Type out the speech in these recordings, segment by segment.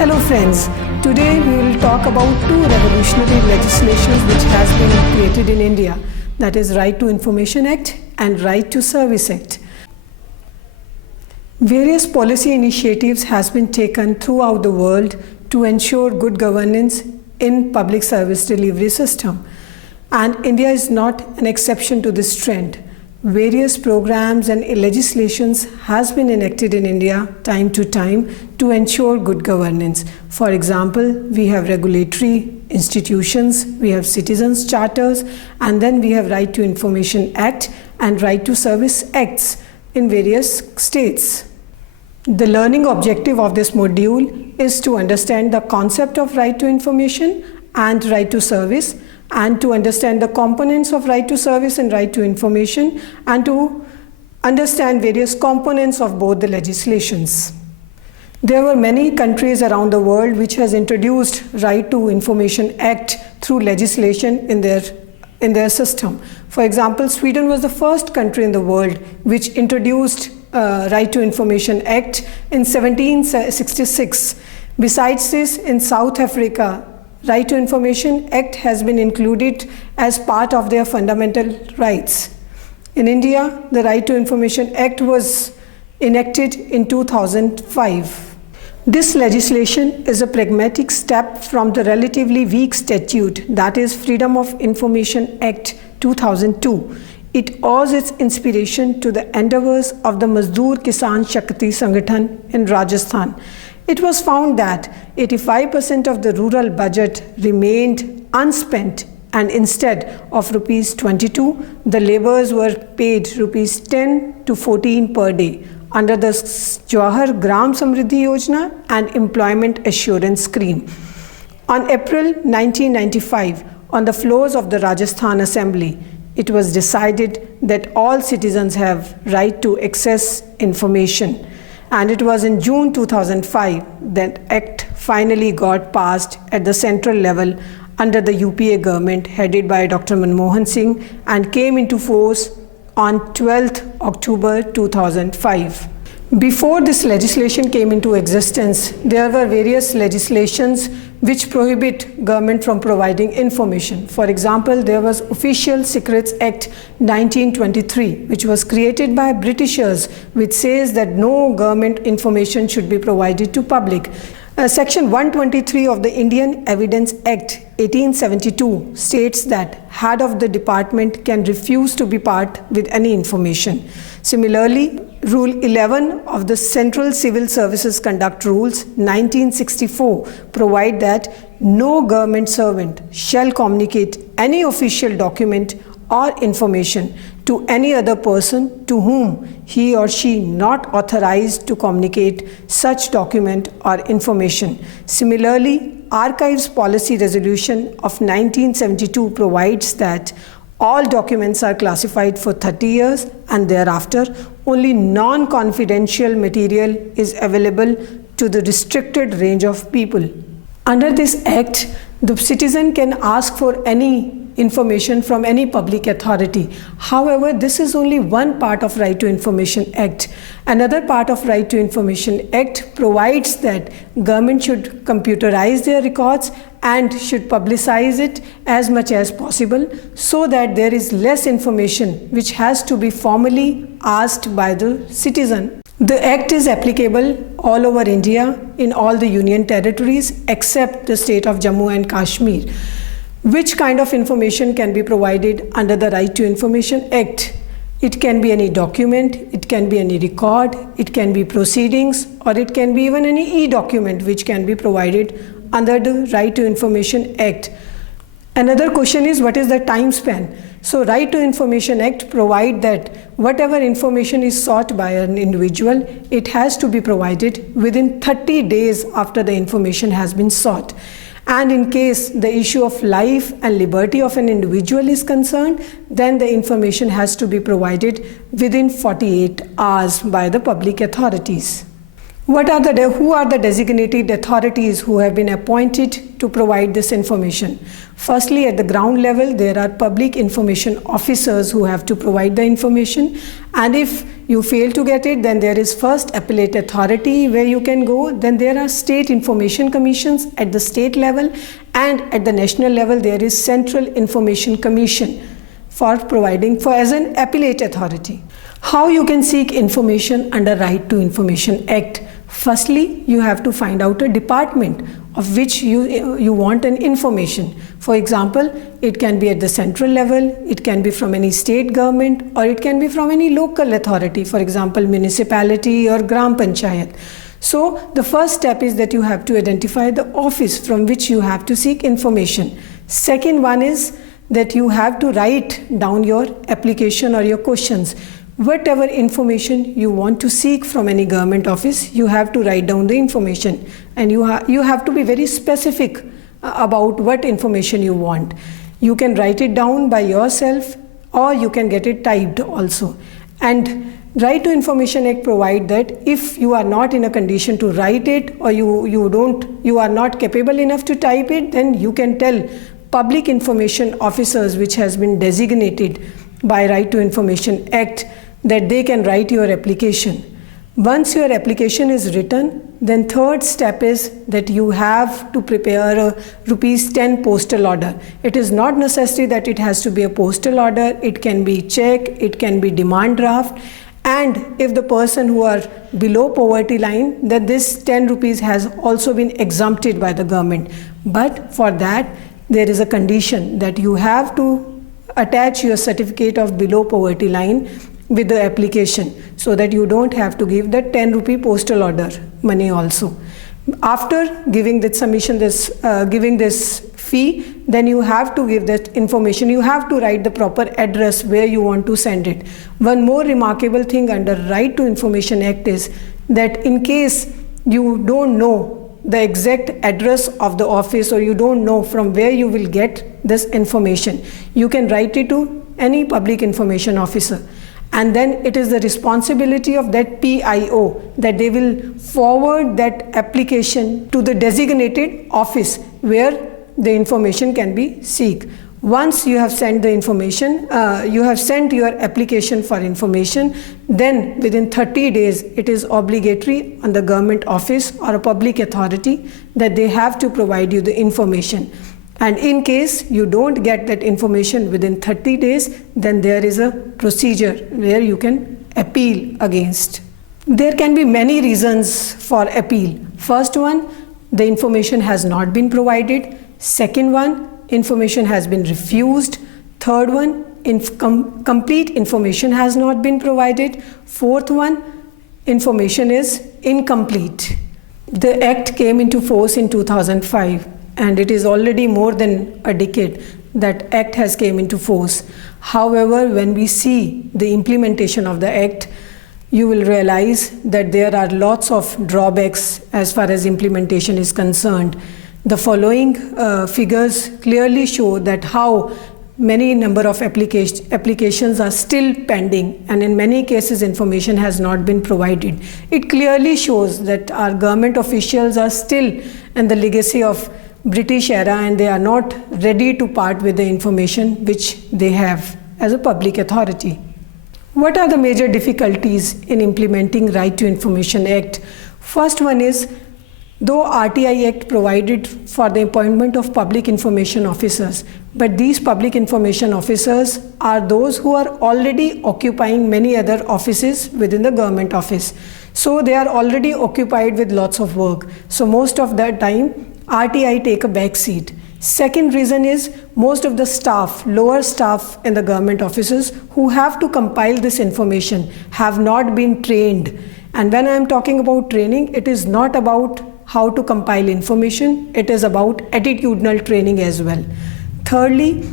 Hello friends, today we will talk about two revolutionary legislations which has been created in India, that is Right to Information Act and Right to Service Act. Various policy initiatives has been taken throughout the world to ensure good governance in public service delivery system, and India is not an exception to this trend. Various programs and legislations has been enacted in India time to time to ensure good governance. For example, we have regulatory institutions, we have citizens charters, and then we have Right to Information Act and Right to Service Acts in various states. The learning objective of this module is to understand the concept of right to information and right to service, and to understand the components of right to service and right to information, and to understand various components of both the legislations. There were many countries around the world which has introduced Right to Information Act through legislation in their system. For example, Sweden was the first country in the world which introduced Right to Information Act in 1766. Besides this, in South Africa, Right to Information Act has been included as part of their fundamental rights. In India, the Right to Information Act was enacted in 2005. This legislation is a pragmatic step from the relatively weak statute, that is Freedom of Information Act 2002. It owes its inspiration to the endeavors of the Mazdoor Kisan Shakti Sangathan in Rajasthan. It was found that 85% of the rural budget remained unspent, and instead of rupees 22, the laborers were paid rupees 10 to 14 per day under the Jawahar Gram Samriddhi Yojana and Employment Assurance Scheme. On April 1995, on the floors of the Rajasthan Assembly, it was decided that all citizens have right to access information. And it was in June 2005 that Act finally got passed at the central level under the UPA government headed by Dr. Manmohan Singh and came into force on 12th October 2005. Before this legislation came into existence, there were various legislations which prohibit government from providing information. For example, there was Official Secrets Act 1923, which was created by Britishers, which says that no government information should be provided to public. Section 123 of the Indian Evidence Act 1872 states that head of the department can refuse to be part with any information. Similarly, Rule 11 of the Central Civil Services Conduct Rules 1964 provide that no government servant shall communicate any official document or information to any other person to whom he or she not authorized to communicate such document or information. Similarly, Archives Policy Resolution of 1972 provides that all documents are classified for 30 years and thereafter only non-confidential material is available to the restricted range of people. Under this act, the citizen can ask for any information from any public authority. However, this is only one part of Right to Information Act. Another part of Right to Information Act provides that government should computerize their records and should publicize it as much as possible so that there is less information which has to be formally asked by the citizen. The Act is applicable all over India in all the union territories except the state of Jammu and Kashmir. Which kind of information can be provided under the Right to Information Act? It can be any document, it can be any record, it can be proceedings, or it can be even any e-document which can be provided under the Right to Information Act. Another question is, what is the time span? So Right to Information Act provide that whatever information is sought by an individual, it has to be provided within 30 days after the information has been sought. And in case the issue of life and liberty of an individual is concerned, then the information has to be provided within 48 hours by the public authorities. Who are the designated authorities who have been appointed to provide this information? Firstly, at the ground level, there are public information officers who have to provide the information, and if you fail to get it, then there is first appellate authority where you can go. Then there are state information commissions at the state level, and at the national level there is Central Information Commission for providing as an appellate authority. How you can seek information under Right to Information Act? Firstly, you have to find out a department of which you want an information. For example, it can be at the central level, it can be from any state government, or it can be from any local authority, for example, municipality or Gram Panchayat. So the first step is that you have to identify the office from which you have to seek information. Second one is that you have to write down your application or your questions. Whatever information you want to seek from any government office, you have to write down the information, and you have to be very specific about what information you want. You can write it down by yourself, or you can get it typed also. And Right to Information Act provide that if you are not in a condition to write it, or you are not capable enough to type it, then you can tell public information officers which has been designated by Right to Information Act that they can write your application. Once your application is written, then third step is that you have to prepare a ₹10 postal order. It is not necessary that it has to be a postal order. It can be check, it can be demand draft, and if the person who are below poverty line, then this 10 rupees has also been exempted by the government. But for that, there is a condition that you have to attach your certificate of below poverty line with the application, so that you don't have to give the 10 rupee postal order money also. After giving that submission, giving this fee, then you have to give that information. You have to write the proper address where you want to send it. One more remarkable thing under Right to Information Act is that in case you don't know the exact address of the office, or you don't know from where you will get this information, you can write it to any public information officer. And then it is the responsibility of that PIO that they will forward that application to the designated office where the information can be sought. Once you have sent the information, you have sent your application for information, then within 30 days it is obligatory on the government office or a public authority that they have to provide you the information. And in case you don't get that information within 30 days, then there is a procedure where you can appeal against. There can be many reasons for appeal. First one, the information has not been provided. Second one, information has been refused. Third one, complete information has not been provided. Fourth one, information is incomplete. The Act came into force in 2005. And it is already more than a decade that Act has came into force. However, when we see the implementation of the Act, you will realize that there are lots of drawbacks as far as implementation is concerned. The following figures clearly show that how many number of applications are still pending, and in many cases information has not been provided. It clearly shows that our government officials are still in the legacy of British era, and they are not ready to part with the information which they have as a public authority. What are the major difficulties in implementing Right to Information Act? First one is, though RTI Act provided for the appointment of public information officers, but these public information officers are those who are already occupying many other offices within the government office. So they are already occupied with lots of work. So most of the time, RTI take a back seat. Second reason is most of the staff, lower staff in the government offices who have to compile this information have not been trained. And when I am talking about training, it is not about how to compile information, it is about attitudinal training as well. Thirdly,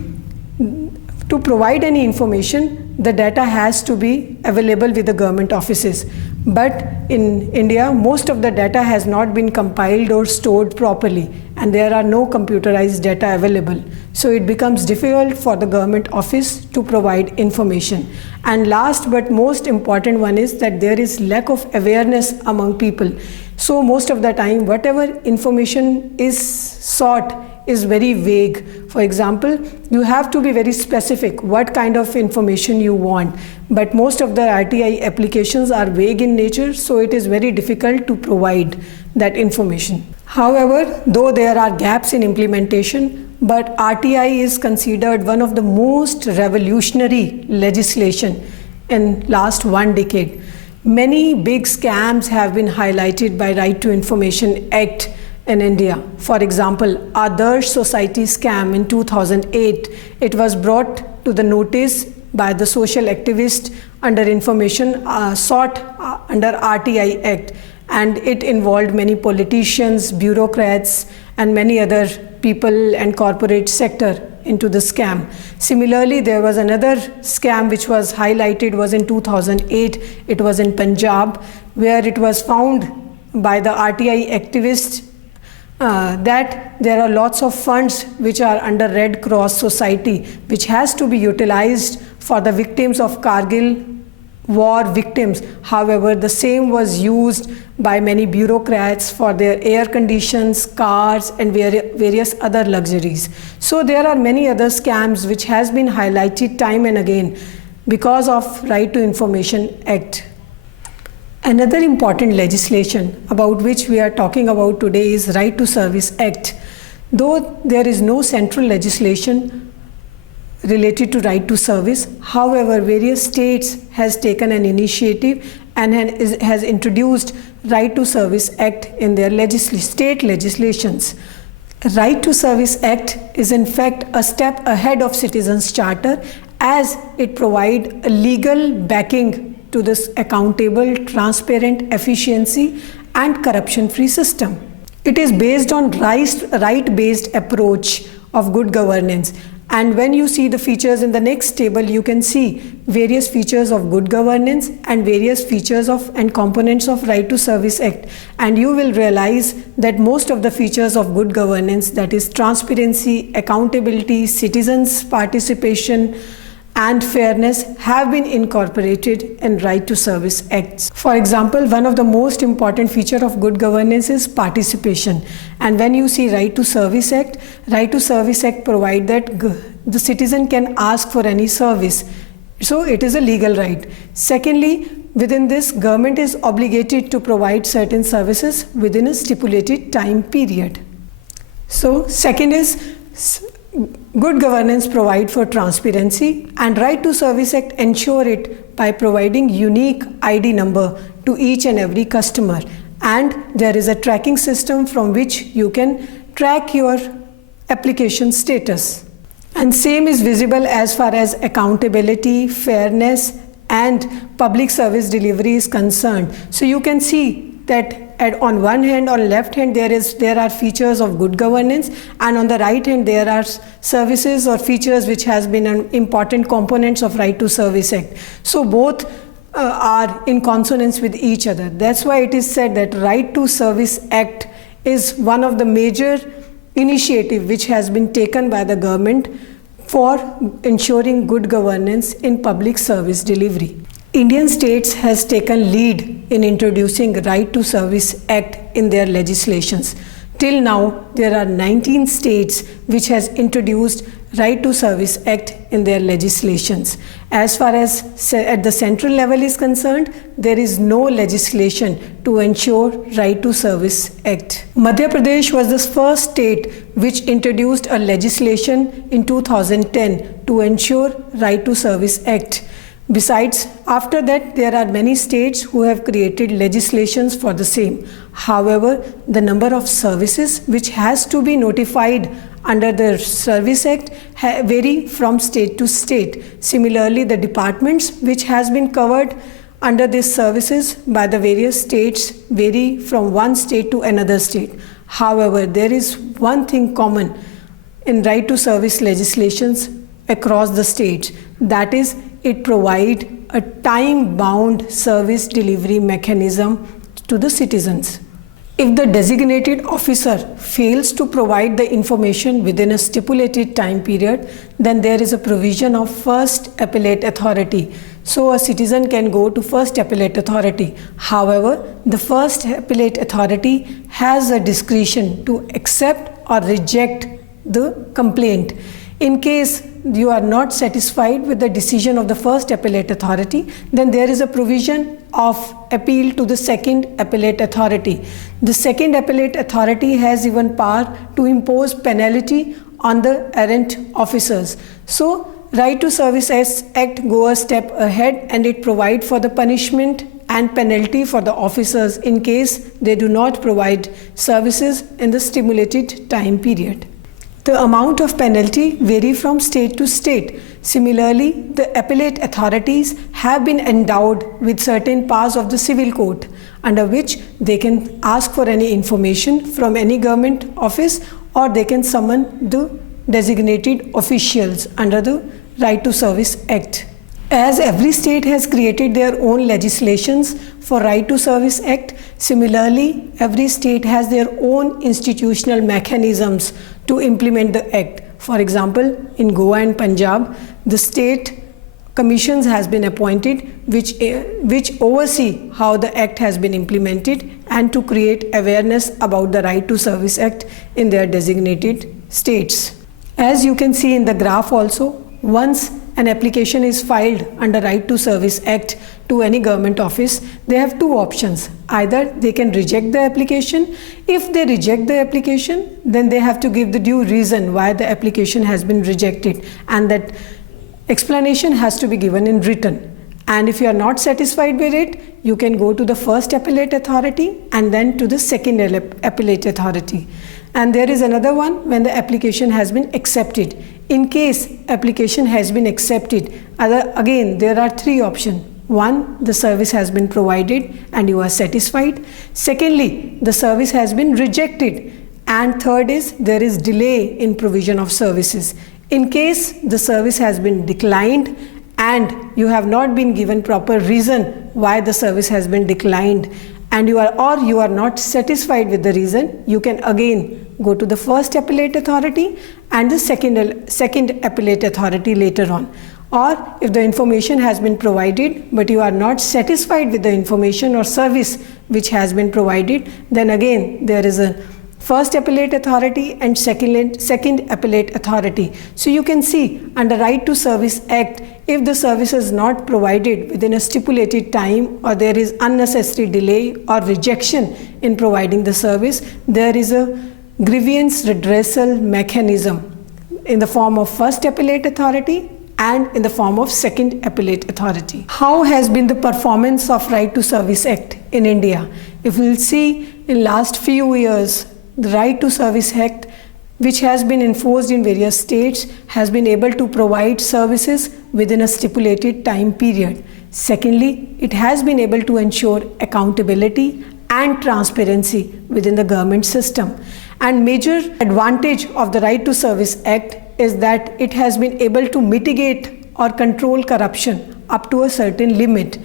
to provide any information, the data has to be available with the government offices. But in India, most of the data has not been compiled or stored properly, and there are no computerized data available. So it becomes difficult for the government office to provide information. And last but most important one is that there is lack of awareness among people. So most of the time, whatever information is sought is very vague. For example, you have to be very specific what kind of information you want. But most of the RTI applications are vague in nature, so it is very difficult to provide that information. However, though there are gaps in implementation, but RTI is considered one of the most revolutionary legislation in last 1 decade. Many big scams have been highlighted by Right to Information Act in India. For example, Adarsh Society scam in 2008. It was brought to the notice by the social activist under information sought under RTI Act, and it involved many politicians, bureaucrats, and many other people and corporate sector into the scam. Similarly, there was another scam which was highlighted was in 2008. It was in Punjab, where it was found by the RTI activists that there are lots of funds which are under Red Cross Society, which has to be utilized for the victims of Kargil war victims. However, the same was used by many bureaucrats for their air conditions, cars, and various other luxuries. So there are many other scams which has been highlighted time and again because of Right to Information Act. Another important legislation about which we are talking about today is Right to Service Act. Though there is no central legislation related to right to service, however, various states has taken an initiative and has introduced Right to Service Act in their state legislations. Right to Service Act is in fact a step ahead of Citizens Charter, as it provides a legal backing to this accountable, transparent, efficiency, and corruption-free system. It is based on right-based approach of good governance. And when you see the features in the next table, you can see various features of good governance and various features of and components of Right to Service Act. And you will realize that most of the features of good governance, that is transparency, accountability, citizens' participation, and fairness, have been incorporated in Right to Service Acts. For example, one of the most important feature of good governance is participation. And when you see Right to Service Act provide that the citizen can ask for any service. So it is a legal right. Secondly, within this, government is obligated to provide certain services within a stipulated time period. So second is good governance provide for transparency, and Right to Service Act ensure it by providing unique ID number to each and every customer, and there is a tracking system from which you can track your application status. And same is visible as far as accountability, fairness, and public service delivery is concerned. So you can see that on one hand, on left hand, there are features of good governance, and on the right hand there are services or features which has been an important components of Right to Service Act. So both are in consonance with each other. That's why it is said that Right to Service Act is one of the major initiative which has been taken by the government for ensuring good governance in public service delivery. Indian states has taken lead in introducing Right to Service Act in their legislations. Till now, there are 19 states which has introduced Right to Service Act in their legislations. As far as at the central level is concerned, there is no legislation to ensure Right to Service Act. Madhya Pradesh was the first state which introduced a legislation in 2010 to ensure Right to Service Act. Besides, after that, there are many states who have created legislations for the same. However, the number of services which has to be notified under the Service Act vary from state to state. Similarly, the departments which has been covered under these services by the various states vary from one state to another state. However, there is one thing common in Right to Service legislations across the states, that is, it provides a time-bound service delivery mechanism to the citizens. If the designated officer fails to provide the information within a stipulated time period, then there is a provision of first appellate authority. So a citizen can go to first appellate authority. However, the first appellate authority has a discretion to accept or reject the complaint. In case you are not satisfied with the decision of the first appellate authority, then there is a provision of appeal to the second appellate authority. The second appellate authority has even power to impose penalty on the errant officers. So, Right to Service Act go a step ahead, and it provide for the punishment and penalty for the officers in case they do not provide services in the stipulated time period. The amount of penalty vary from state to state. Similarly, the appellate authorities have been endowed with certain powers of the civil court, under which they can ask for any information from any government office, or they can summon the designated officials under the Right to Service Act. As every state has created their own legislations for Right to Service Act, similarly, every state has their own institutional mechanisms to implement the Act. For example, in Goa and Punjab, the state commissions has been appointed which oversee how the Act has been implemented and to create awareness about the Right to Service Act in their designated states. As you can see in the graph also, once an application is filed under Right to Service Act to any government office, they have two options. Either they can reject the application. If they reject the application, then they have to give the due reason why the application has been rejected, and that explanation has to be given in written. And if you are not satisfied with it, you can go to the first appellate authority and then to the second appellate authority. And there is another one when the application has been accepted. In case application has been accepted, again there are three options. One, the service has been provided and you are satisfied. Secondly, the service has been rejected. And third is there is delay in provision of services. In case the service has been declined and you have not been given proper reason why the service has been declined, and you are not satisfied with the reason, you can again go to the first appellate authority and the second appellate authority later on. Or if the information has been provided but you are not satisfied with the information or service which has been provided, then again there is a first appellate authority and second appellate authority. So you can see under Right to Service Act, if the service is not provided within a stipulated time or there is unnecessary delay or rejection in providing the service, there is a grievance redressal mechanism in the form of first appellate authority and in the form of second appellate authority. How has been the performance of Right to Service Act in India? If we will see in last few years, the Right to Service Act, which has been enforced in various states, has been able to provide services within a stipulated time period. Secondly, it has been able to ensure accountability and transparency within the government system. And major advantage of the Right to Service Act is that it has been able to mitigate or control corruption up to a certain limit.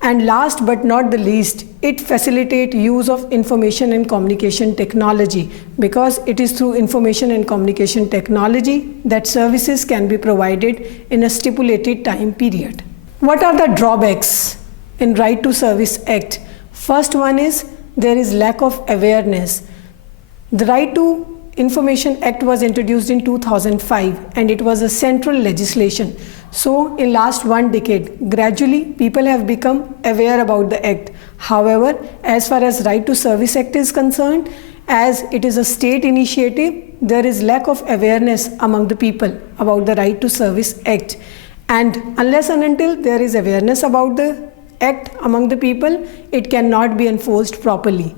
And last but not the least, it facilitates use of information and communication technology, because it is through information and communication technology that services can be provided in a stipulated time period. What are the drawbacks in Right to Service Act? First one is there is lack of awareness. The Right to Information Act was introduced in 2005 and it was a central legislation. So in last one decade, gradually people have become aware about the Act. However, as far as Right to Service Act is concerned, as it is a state initiative, there is lack of awareness among the people about the Right to Service Act. And unless and until there is awareness about the Act among the people, it cannot be enforced properly.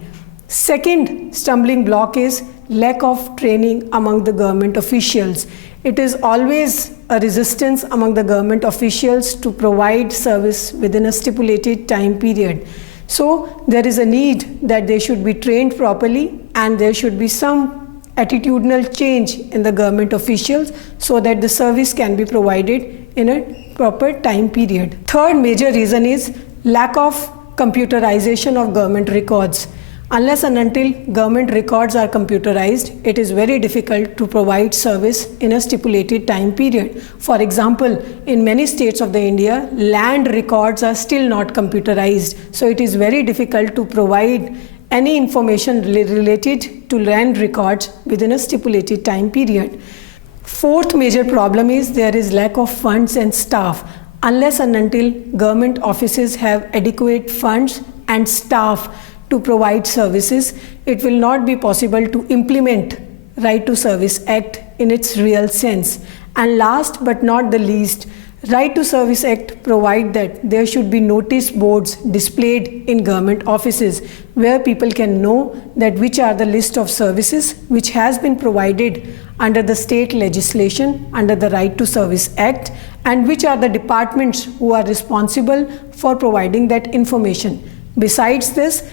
Second stumbling block is lack of training among the government officials. It is always a resistance among the government officials to provide service within a stipulated time period. So there is a need that they should be trained properly and there should be some attitudinal change in the government officials so that the service can be provided in a proper time period. Third major reason is lack of computerization of government records. Unless and until government records are computerized, it is very difficult to provide service in a stipulated time period. For example, in many states of the India, land records are still not computerized. So it is very difficult to provide any information related to land records within a stipulated time period. Fourth major problem is there is lack of funds and staff. Unless and until government offices have adequate funds and staff to provide services, it will not be possible to implement Right to Service Act in its real sense. And last but not the least, Right to Service Act provide that there should be notice boards displayed in government offices where people can know that which are the list of services which has been provided under the state legislation under the Right to Service Act, and which are the departments who are responsible for providing that information. Besides this,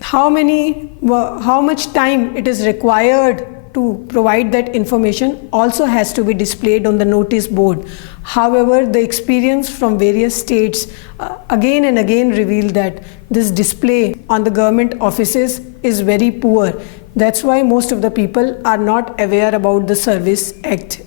how much time it is required to provide that information also has to be displayed on the notice board. However, the experience from various states again and again reveal that this display on the government offices is very poor. That's why most of the people are not aware about the Service Act.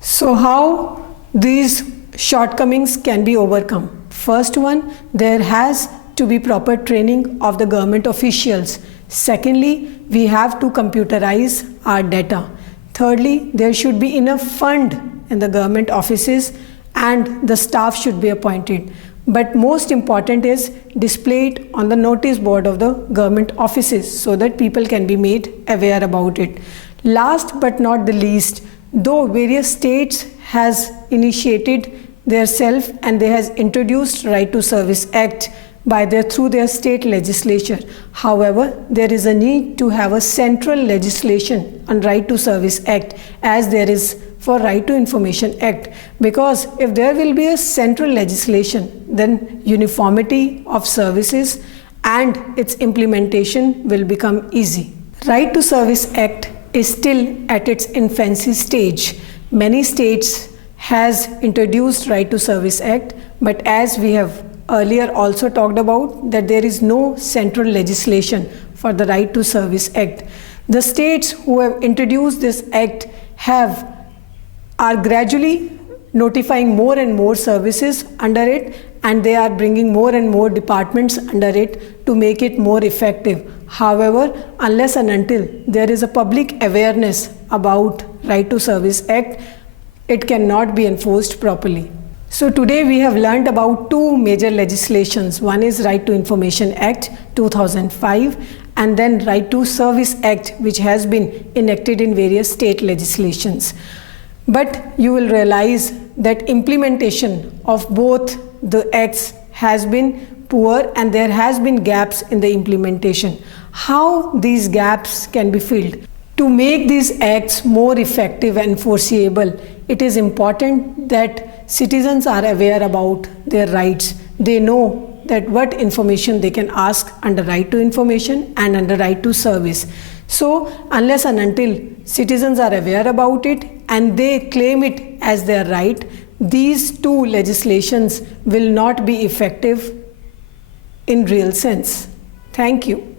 So how these shortcomings can be overcome? First one, there has to be proper training of the government officials. Secondly, we have to computerize our data. Thirdly, there should be enough fund in the government offices and the staff should be appointed. But most important is display it on the notice board of the government offices so that people can be made aware about it. Last but not the least, though various states has initiated their self and they has introduced Right to Service Act through their state legislature. However, there is a need to have a central legislation on Right to Service Act as there is for Right to Information Act, because if there will be a central legislation, then uniformity of services and its implementation will become easy. Right to Service Act is still at its infancy stage. Many states has introduced Right to Service Act, but as we have earlier also talked about, that there is no central legislation for the Right to Service Act. The states who have introduced this act are gradually notifying more and more services under it, and they are bringing more and more departments under it to make it more effective. However, unless and until there is a public awareness about Right to Service Act, it cannot be enforced properly. So today we have learned about two major legislations. One is Right to Information Act 2005 and then Right to Service Act, which has been enacted in various state legislations. But you will realize that implementation of both the acts has been poor and there has been gaps in the implementation. How these gaps can be filled? To make these acts more effective and foreseeable, it is important that citizens are aware about their rights. They know that what information they can ask under Right to Information and under Right to Service. So unless and until citizens are aware about it and they claim it as their right, these two legislations will not be effective in real sense. Thank you.